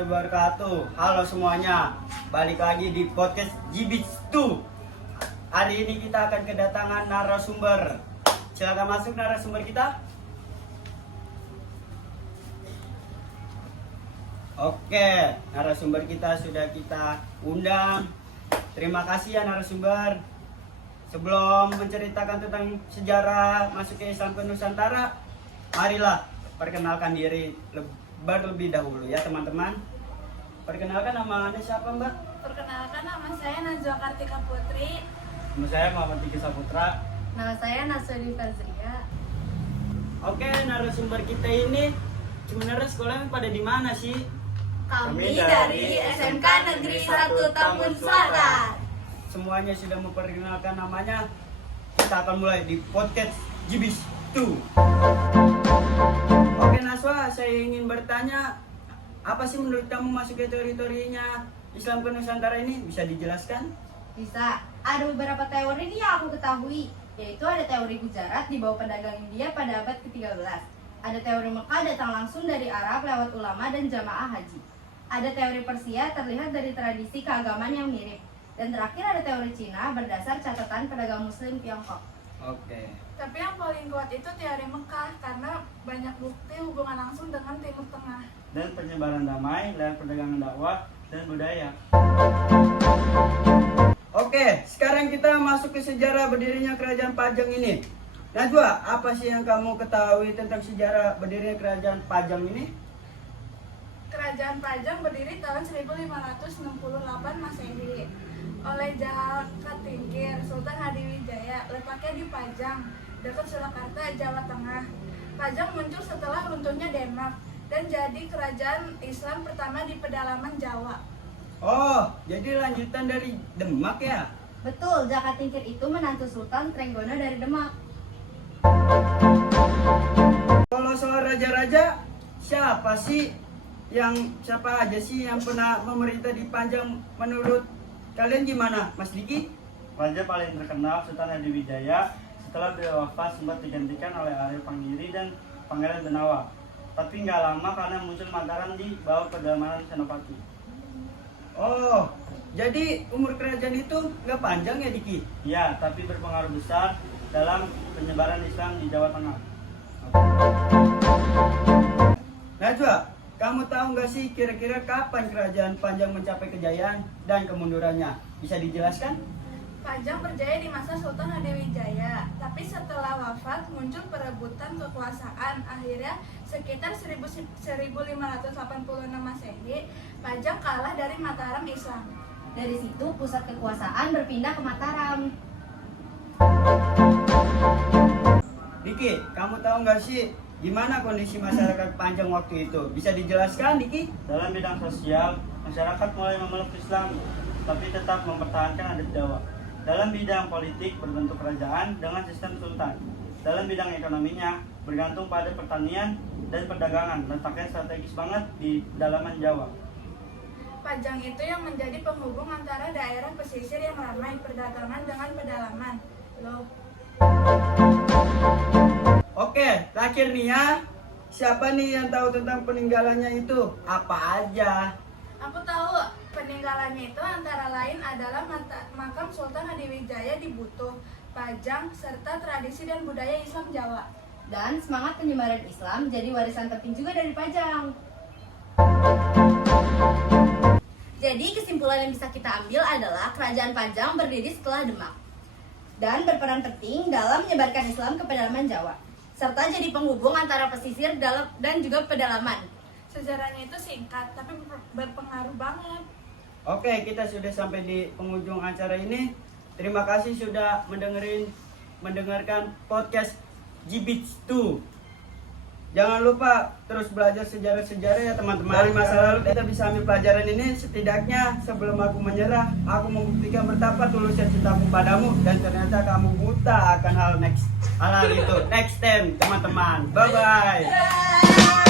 warahmatullahi wabarakatuh. Halo semuanya, balik lagi di podcast Jibits 2. Hari ini kita akan kedatangan narasumber. Silakan masuk narasumber kita. Oke, narasumber kita sudah kita undang. Terima kasih ya narasumber. Sebelum menceritakan tentang sejarah masuk ke Islam ke Nusantara, marilah perkenalkan diri terlebih dahulu ya teman-teman. Perkenalkan nama Anda siapa Mbak? Perkenalkan, nama saya Najwa Kartika Putri. Nama saya Muhammad Tiki Saputra. Nama saya Nasudi Fazria. Oke, narasumber kita ini sebenarnya sekolahnya pada di mana sih? Kami dari SMK Negeri 1 Tambun Selatan. Semuanya sudah memperkenalkan namanya. Kita akan mulai di podcast Jibits 2. Oke Naswa, saya ingin bertanya, apa sih menurut kamu masuk ke teritorinya Islam ke Nusantara ini? Bisa dijelaskan? Bisa. Ada beberapa teori nih yang aku ketahui, yaitu ada teori Gujarat di bawah pedagang India pada abad ke-13. Ada teori Mekah datang langsung dari Arab lewat ulama dan jamaah haji. Ada teori Persia terlihat dari tradisi keagamaan yang mirip. Dan terakhir ada teori Cina berdasar catatan pedagang Muslim Tiongkok. Oke. Tapi yang paling kuat itu teori Mekah karena banyak bukti hubungan langsung dengan Timur Tengah. Dan penyebaran damai lewat perdagangan dakwah dan budaya. Oke, sekarang kita masuk ke sejarah berdirinya Kerajaan Pajang ini. Najwa, apa sih yang kamu ketahui tentang sejarah berdirinya Kerajaan Pajang ini? Kerajaan Pajang berdiri tahun 1568 Masehi oleh Jakatingkir Sultan Hadiwijaya, letaknya di Pajang, dekat Surakarta, Jawa Tengah. Pajang muncul setelah runtuhnya Denmark dan jadi kerajaan Islam pertama di pedalaman Jawa. Oh, jadi lanjutan dari Demak ya? Betul, Jakatingkir itu menantu Sultan Trenggono dari Demak. Kalau soal raja-raja, siapa aja sih yang pernah memerintah di Pajang menurut kalian gimana, Mas Diki? Raja paling terkenal Sultan Hadiwijaya. Setelah beliau wafat sempat digantikan oleh Arya Panggiri dan Pangeran Benawa. Tapi nggak lama karena muncul Mataram di bawah pedalaman Senopati. Oh, jadi umur kerajaan itu nggak panjang ya Diki? Ya, tapi berpengaruh besar dalam penyebaran Islam di Jawa Tengah. Najwa, kamu tahu nggak sih kira-kira kapan kerajaan Pajang mencapai kejayaan dan kemundurannya? Bisa dijelaskan? Pajang berjaya di masa Sultan Hadiwijaya, tapi setelah wafat muncul perebutan kekuasaan. Akhirnya sekitar 1586 Masehi, Pajang kalah dari Mataram Islam. Dari situ pusat kekuasaan berpindah ke Mataram. Diki, kamu tahu nggak sih gimana kondisi masyarakat Pajang waktu itu? Bisa dijelaskan Diki? Dalam bidang sosial, masyarakat mulai memeluk Islam, tapi tetap mempertahankan adat Jawa. Dalam bidang politik berbentuk kerajaan dengan sistem sultan. Dalam bidang ekonominya bergantung pada pertanian dan perdagangan, letaknya strategis banget di pedalaman Jawa. Pajang itu yang menjadi penghubung antara daerah pesisir yang ramai perdagangan dengan pedalaman. Loh, Oke, terakhir nih ya. Siapa nih yang tahu tentang peninggalannya itu? Apa aja? aku tahu peninggalannya itu antara lain adalah makam Sultan Hadiwijaya di Butuh, Pajang, serta tradisi dan budaya Islam Jawa. Dan semangat penyebaran Islam jadi warisan penting juga dari Pajang. Jadi kesimpulan yang bisa kita ambil adalah Kerajaan Pajang berdiri setelah Demak dan berperan penting dalam menyebarkan Islam ke pedalaman Jawa, serta jadi penghubung antara pesisir dan juga pedalaman. Sejarahnya itu singkat tapi berpengaruh banget. Oke, kita sudah sampai di penghujung acara ini. Terima kasih sudah mendengarkan podcast Jibits 2. Jangan lupa terus belajar sejarah-sejarah ya teman-teman. Dari masa lalu kita bisa ambil pelajaran ini. Setidaknya sebelum aku menyerah, aku membuktikan betapa tulusnya cintaku padamu. Dan ternyata kamu buta akan hal itu. Next time teman-teman. Bye-bye.